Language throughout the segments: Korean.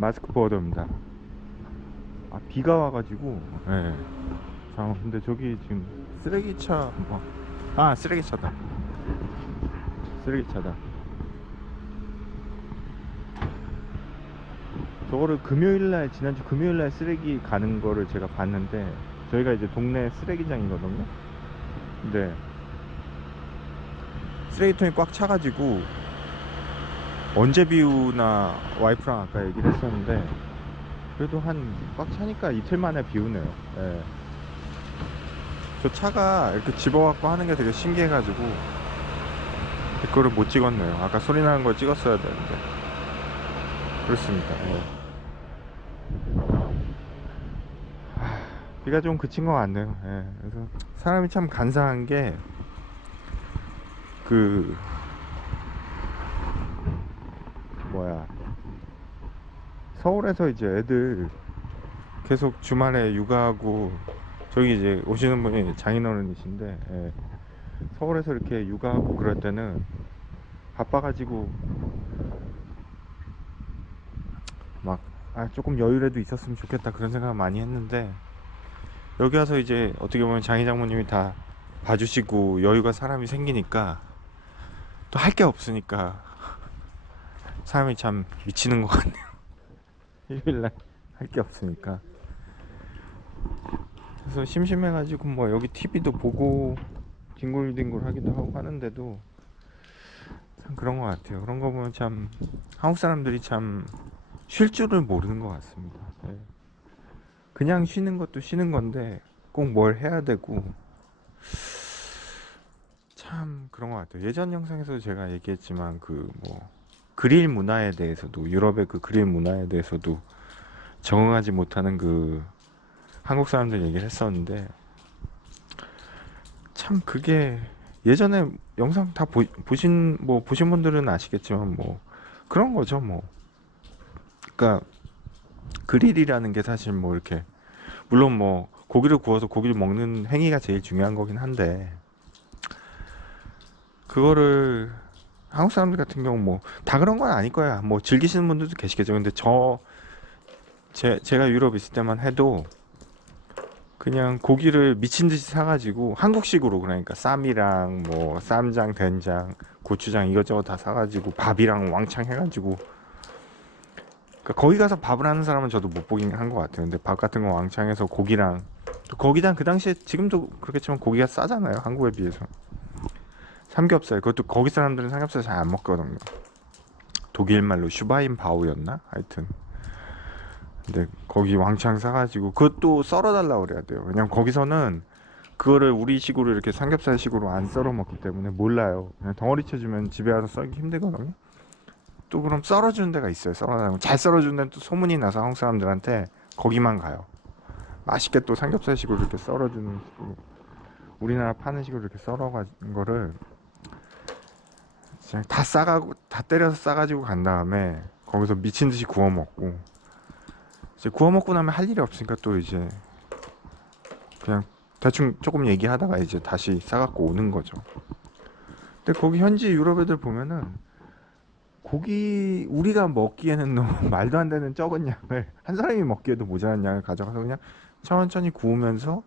마스크 보더입니다. 아, 비가 와가지고. 예. 자, 근데 저기 지금 쓰레기차 쓰레기차다. 쓰레기차다. 저거를 금요일날, 지난주 금요일날 쓰레기 가는 거를 제가 봤는데, 저희가 이제 동네 쓰레기장이거든요. 근데 쓰레기통이 꽉 차가지고 언제 비우나 와이프랑 아까 얘기를 했었는데, 그래도 한 꽉 차니까 이틀 만에 비우네요. 예. 저 차가 이렇게 집어갖고 하는 게 되게 신기해가지고 그거를 못 찍었네요. 아까 소리 나는 걸 찍었어야 되는데. 그렇습니다. 예. 비가 좀 그친 것 같네요. 예. 그래서 사람이 참 간사한 게, 그 뭐야, 서울에서 이제 애들 계속 주말에 육아하고, 저기 이제 오시는 분이 장인어른이신데, 예. 서울에서 이렇게 육아하고 그럴 때는 바빠가지고 막, 조금 여유라도 있었으면 좋겠다 그런 생각 많이 했는데, 여기 와서 이제 어떻게 보면 장인 장모님이 다 봐주시고 여유가 사람이 생기니까 또 할 게 없으니까 사람이 참 미치는 것 같네요. 일요일날 할 게 없으니까. 그래서 심심해가지고 뭐 여기 TV도 보고 뒹굴뒹굴 하기도 하고 하는데도 참 그런 것 같아요. 그런 거 보면 참 한국 사람들이 참 쉴 줄을 모르는 것 같습니다. 네. 그냥 쉬는 것도 쉬는 건데 꼭 뭘 해야 되고, 참 그런 것 같아요. 예전 영상에서 제가 얘기했지만 그 뭐 그릴 문화에 대해서도, 유럽의 그 그릴 문화에 대해서도 적응하지 못하는 그 한국 사람들 얘기를 했었는데, 참 그게 예전에 영상 다 보신 분들은 아시겠지만 뭐 그런 거죠. 뭐 그러니까 그릴이라는 게 사실 뭐 이렇게, 물론 뭐 고기를 구워서 고기를 먹는 행위가 제일 중요한 거긴 한데, 그거를 한국 사람들 같은 경우 뭐 다 그런 건 아닐 거야. 뭐 즐기시는 분들도 계시겠죠. 근데 제가 유럽 있을 때만 해도 그냥 고기를 미친 듯이 사가지고 한국식으로, 그러니까 쌈이랑 뭐 쌈장, 된장, 고추장 이것저것 다 사가지고 밥이랑 왕창 해가지고, 그러니까 거기 가서 밥을 하는 사람은 저도 못 보긴 한 것 같아요. 근데 밥 같은 거 왕창 해서 고기랑, 또 거기다 그 당시에, 지금도 그렇겠지만 고기가 싸잖아요, 한국에 비해서. 삼겹살, 그것도 거기 사람들은 삼겹살 잘 안 먹거든요. 독일 말로 슈바인바우였나? 하여튼. 근데 거기 왕창 사가지고 그것도 썰어달라고 그래야 돼요. 왜냐면 거기서는 그거를 우리식으로 이렇게 삼겹살식으로 안 썰어 먹기 때문에 몰라요. 그냥 덩어리 쳐주면 집에 와서 썰기 힘들거든요. 또 그럼 썰어주는 데가 있어요. 썰어달라고. 잘 썰어주는 데는 또 소문이 나서 한국 사람들한테 거기만 가요. 맛있게 또 삼겹살식으로 이렇게 썰어주는 식으로, 우리나라 파는 식으로 이렇게 썰어가지고 거를 그냥 다 싸가고, 다 때려서 싸가지고 간 다음에 거기서 미친 듯이 구워 먹고, 이제 구워 먹고 나면 할 일이 없으니까 또 이제 그냥 대충 조금 얘기하다가 이제 다시 싸갖고 오는 거죠. 근데 거기 현지 유럽 애들 보면은 고기, 우리가 먹기에는 너무 말도 안 되는 적은 양을, 한 사람이 먹기에도 모자란 양을 가져가서 그냥 천천히 구우면서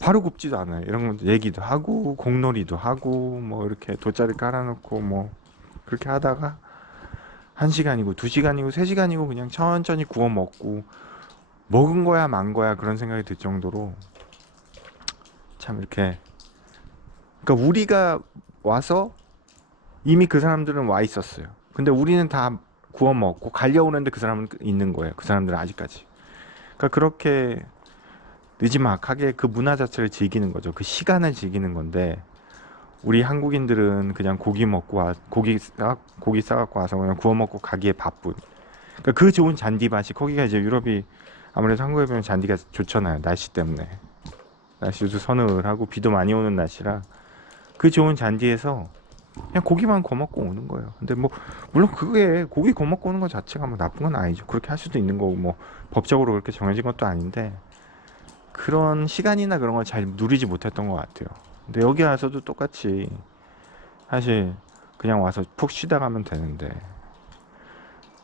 바로 굽지도 않아요. 이런 거 얘기도 하고 공놀이도 하고 뭐 이렇게 돗자리 깔아놓고 뭐 그렇게 하다가 1시간이고 2시간이고 3시간이고 그냥 천천히 구워 먹고, 먹은 거야 만 거야 그런 생각이 들 정도로 참 이렇게, 그러니까 우리가 와서 이미 그 사람들은 와 있었어요. 근데 우리는 다 구워 먹고 갈려오는데 그 사람은 있는 거예요. 그 사람들은 아직까지. 그러니까 그렇게 느지막하게 그 문화 자체를 즐기는 거죠. 그 시간을 즐기는 건데, 우리 한국인들은 그냥 고기 먹고 고기 싸갖고 와서 그냥 구워 먹고 가기에 바쁜. 그러니까 그 좋은 잔디밭이, 거기가 이제 유럽이 아무래도 한국에 비하면 잔디가 좋잖아요. 날씨 때문에. 날씨도 서늘하고 비도 많이 오는 날씨라 그 좋은 잔디에서 그냥 고기만 구워 먹고 오는 거예요. 근데 뭐 물론 그게 고기 구워 먹고 오는 것 자체가 뭐 나쁜 건 아니죠. 그렇게 할 수도 있는 거고 뭐 법적으로 그렇게 정해진 것도 아닌데, 그런 시간이나 그런 걸 잘 누리지 못했던 것 같아요. 근데 여기 와서도 똑같이 사실 그냥 와서 푹 쉬다 가면 되는데,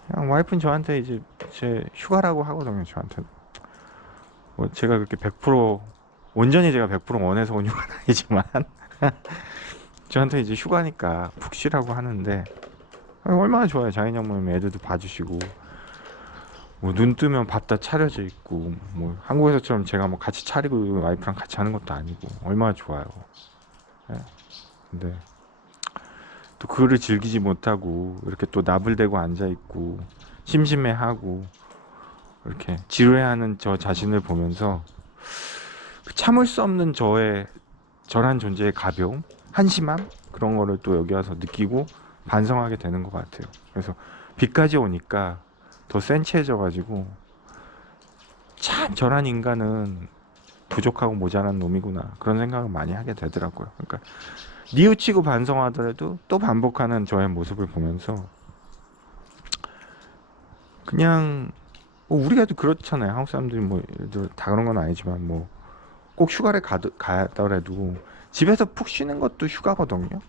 그냥 와이프는 저한테 이제 제 휴가라고 하거든요. 저한테 뭐 제가 그렇게 100% 온전히 제가 100% 원해서 온 휴가는 아니지만 저한테 이제 휴가니까 푹 쉬라고 하는데 얼마나 좋아요. 장인어머님 애들도 봐주시고 뭐 눈 뜨면 밥 다 차려져 있고 뭐 한국에서처럼 제가 뭐 같이 차리고 와이프랑 같이 하는 것도 아니고 얼마나 좋아요. 예. 근데 또 그거를 즐기지 못하고 이렇게 또 나불대고 앉아 있고 심심해하고 이렇게 지루해하는 저 자신을 보면서 그 참을 수 없는 저란 존재의 가벼움, 한심함 그런 거를 또 여기 와서 느끼고 반성하게 되는 것 같아요. 그래서 비까지 오니까 더 센치해져 가지고 참 저란 인간은 부족하고 모자란 놈이구나 그런 생각을 많이 하게 되더라고요. 그러니까 뉘우치고 반성하더라도 또 반복하는 저의 모습을 보면서 그냥 뭐 우리가 또 그렇잖아요. 한국 사람들이 뭐 예를 들어 다 그런 건 아니지만 뭐 꼭 휴가를 가더라도 집에서 푹 쉬는 것도 휴가거든요.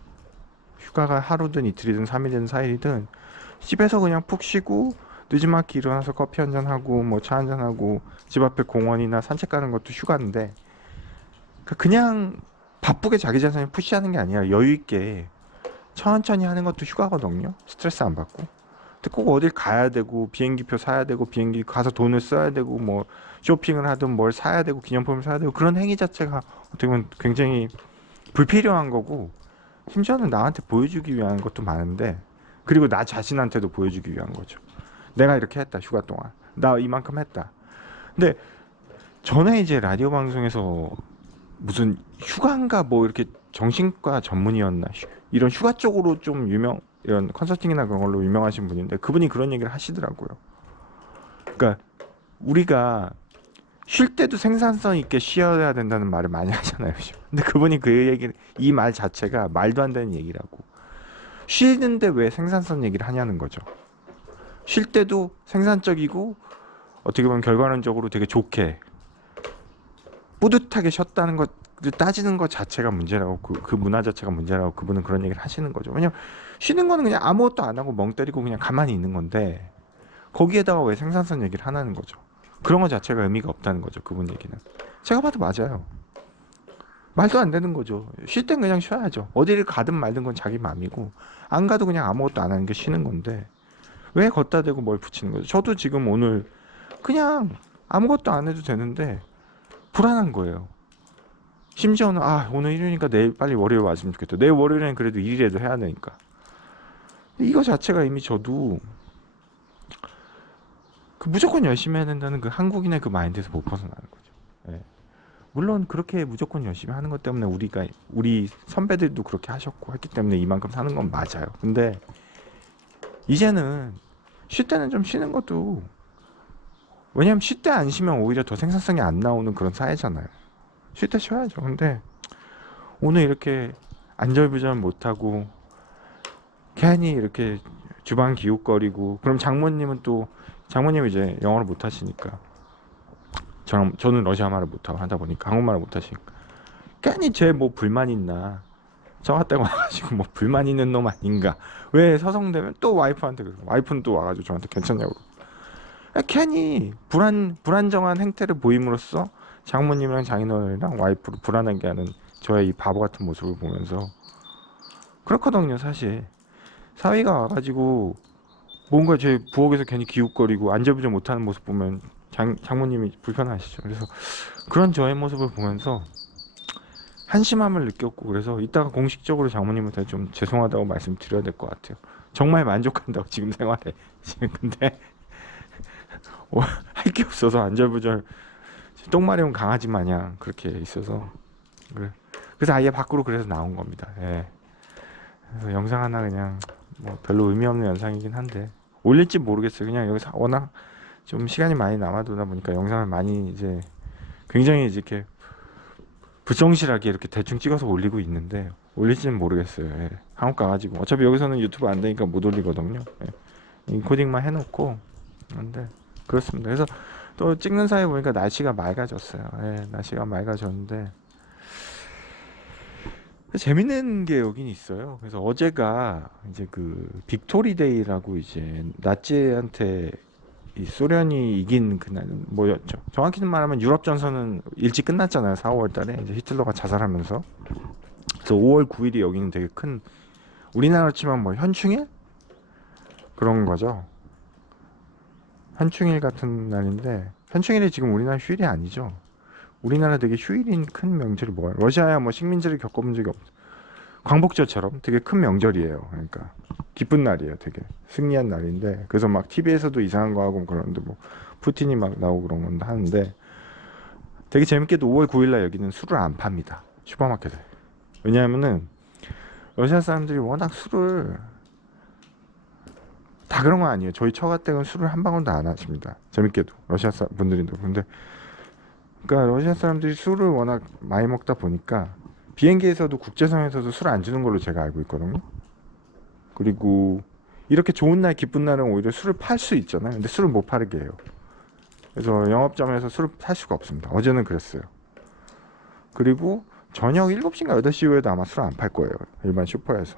휴가가 하루든 이틀이든 3일이든 4일이든 집에서 그냥 푹 쉬고 늦지막히 일어나서 커피 한잔 하고 뭐 차 한잔 하고 집 앞에 공원이나 산책 가는 것도 휴가인데 그냥 바쁘게 자기 자신을 푸시하는 게 아니라 여유 있게 천천히 하는 것도 휴가거든요. 스트레스 안 받고. 근데 꼭 어딜 가야 되고 비행기표 사야 되고 비행기 가서 돈을 써야 되고 뭐 쇼핑을 하든 뭘 사야 되고 기념품을 사야 되고 그런 행위 자체가 어떻게 보면 굉장히 불필요한 거고 심지어는 나한테 보여주기 위한 것도 많은데 그리고 나 자신한테도 보여주기 위한 거죠. 내가 이렇게 했다 휴가 동안 나 이만큼 했다. 근데 전에 이제 라디오 방송에서 무슨 휴가인가 뭐 이렇게 정신과 전문의였나 이런 휴가 쪽으로 좀 이런 컨설팅이나 그런 걸로 유명하신 분인데 그분이 그런 얘기를 하시더라고요. 그러니까 우리가 쉴 때도 생산성 있게 쉬어야 된다는 말을 많이 하잖아요. 근데 그분이 그 얘기 이 말 자체가 말도 안 되는 얘기라고. 쉬는데 왜 생산성 얘기를 하냐는 거죠. 쉴 때도 생산적이고 어떻게 보면 결과론적으로 되게 좋게 뿌듯하게 쉬었다는 것을 따지는 것 자체가 문제라고 그 문화 자체가 문제라고 그분은 그런 얘기를 하시는 거죠. 왜냐면 쉬는 거는 그냥 아무것도 안 하고 멍 때리고 그냥 가만히 있는 건데 거기에다가 왜 생산성 얘기를 하나는 거죠. 그런 것 자체가 의미가 없다는 거죠. 그분 얘기는. 제가 봐도 맞아요. 말도 안 되는 거죠. 쉴 땐 그냥 쉬어야죠. 어디를 가든 말든 건 자기 마음이고 안 가도 그냥 아무것도 안 하는 게 쉬는 건데 왜 걷다 대고 뭘 붙이는 거죠. 저도 지금 오늘 그냥 아무것도 안 해도 되는데 불안한 거예요. 심지어는 오늘 일요일이니까 내일 빨리 월요일 왔으면 좋겠다. 내일 월요일에는 그래도 일이라도 해야 되니까. 이거 자체가 이미 저도 그 무조건 열심히 해야 된다는 그 한국인의 그 마인드에서 못 벗어나는 거죠. 예. 물론 그렇게 무조건 열심히 하는 것 때문에 우리 선배들도 그렇게 하셨고 했기 때문에 이만큼 사는 건 맞아요. 근데 이제는 쉴 때는 좀 쉬는 것도 왜냐면 쉴 때 안 쉬면 오히려 더 생산성이 안 나오는 그런 사회잖아요. 쉴 때 쉬어야죠. 근데 오늘 이렇게 안절부절 못하고 괜히 이렇게 주방 기웃거리고 그럼 장모님이 이제 영어를 못하시니까 저는 러시아 말을 못하고 하다 보니까 한국말을 못하시니까 괜히 제 뭐 불만 있나 저 갔다가 와가지고 뭐 불만 있는 놈 아닌가 왜 서성대면 또 와이프한테 그러고 와이프는 또 와가지고 저한테 괜찮냐고 괜히 불안정한 행태를 보임으로써 장모님이랑 장인어른이랑 와이프를 불안하게 하는 저의 이 바보 같은 모습을 보면서 그렇거든요. 사실 사위가 와가지고 뭔가 제 부엌에서 괜히 기웃거리고 안절부절 못하는 모습 보면 장모님이 불편하시죠. 그래서 그런 저의 모습을 보면서 한심함을 느꼈고 그래서 이따가 공식적으로 장모님한테 좀 죄송하다고 말씀드려야 될 것 같아요. 정말 만족한다고 지금 생활에 지금 근데 할 게 없어서 안절부절 똥마려운 강아지 마냥 그렇게 있어서 그래서 아예 밖으로 그래서 나온 겁니다. 예. 그래서 영상 하나 그냥 뭐 별로 의미 없는 영상이긴 한데 올릴지 모르겠어요. 그냥 여기서 워낙 좀 시간이 많이 남아두다 보니까 영상을 많이 이제 굉장히 이렇게 불성실하게 이렇게 대충 찍어서 올리고 있는데 올릴지는 모르겠어요. 예. 한국 가가지고 어차피 여기서는 유튜브 안 되니까 못 올리거든요. 예. 인코딩만 해놓고 근데 그렇습니다. 그래서 또 찍는 사이에 보니까 날씨가 맑아졌어요. 예, 날씨가 맑아졌는데 재밌는 게 여긴 있어요. 그래서 어제가 이제 그 빅토리데이라고 이제 나치한테 이 소련이 이긴 그날 뭐였죠? 정확히는 말하면 유럽 전선은 일찍 끝났잖아요. 4, 5월 달에 이제 히틀러가 자살하면서. 그래서 5월 9일이 여기는 되게 큰 우리나라 치면 뭐 현충일 그런 거죠. 현충일 같은 날인데 현충일이 지금 우리나라 휴일이 아니죠. 우리나라 되게 휴일인 큰 명절이 뭐예요? 러시아야 뭐 식민지를 겪어본 적이 없어. 광복절처럼 되게 큰 명절이에요. 그러니까 기쁜 날이에요. 되게 승리한 날인데 그래서 막 TV에서도 이상한 거 하고 그러는데 뭐 푸틴이 막 나오고 그런 건 하는데 되게 재밌게도 5월 9일날 여기는 술을 안 팝니다. 슈퍼마켓에. 왜냐하면은 러시아 사람들이 워낙 술을 다 그런 거 아니에요. 저희 처가댁은 술을 한 방울도 안 하십니다. 재밌게도 러시아 분들인데 근데 그러니까 러시아 사람들이 술을 워낙 많이 먹다 보니까 비행기에서도 국제선에서도 술 안 주는 걸로 제가 알고 있거든요. 그리고 이렇게 좋은 날 기쁜 날은 오히려 술을 팔 수 있잖아요. 근데 술을 못 팔게 해요. 그래서 영업점에서 술을 살 수가 없습니다. 어제는 그랬어요. 그리고 저녁 7시인가 8시 이후에도 아마 술 안 팔 거예요. 일반 슈퍼에서.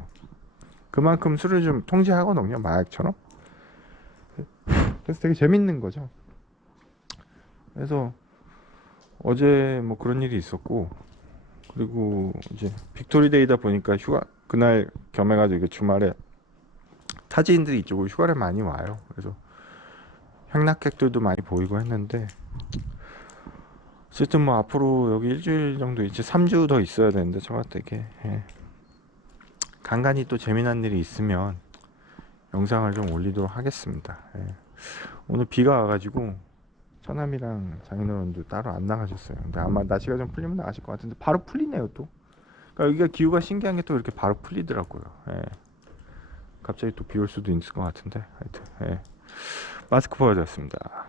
그만큼 술을 좀 통제하거든요. 마약처럼. 그래서 되게 재밌는 거죠. 그래서 어제 뭐 그런 일이 있었고 그리고 이제 빅토리데이다 보니까 휴가 그날 겸해가지고 주말에 타지인들이 이쪽으로 휴가를 많이 와요. 그래서 향락객들도 많이 보이고 했는데 어쨌든 뭐 앞으로 여기 일주일 정도 이제 3주 더 있어야 되는데 저 같게 예. 간간히 또 재미난 일이 있으면 영상을 좀 올리도록 하겠습니다. 예. 오늘 비가 와가지고 처남이랑 장인어른도 따로 안 나가셨어요. 근데 아마 날씨가 좀 풀리면 나가실 것 같은데 바로 풀리네요 또. 그러니까 여기가 기후가 신기한 게 또 이렇게 바로 풀리더라고요. 예. 갑자기 또 비 올 수도 있을 것 같은데 하여튼 예. 마스크 보여드렸습니다.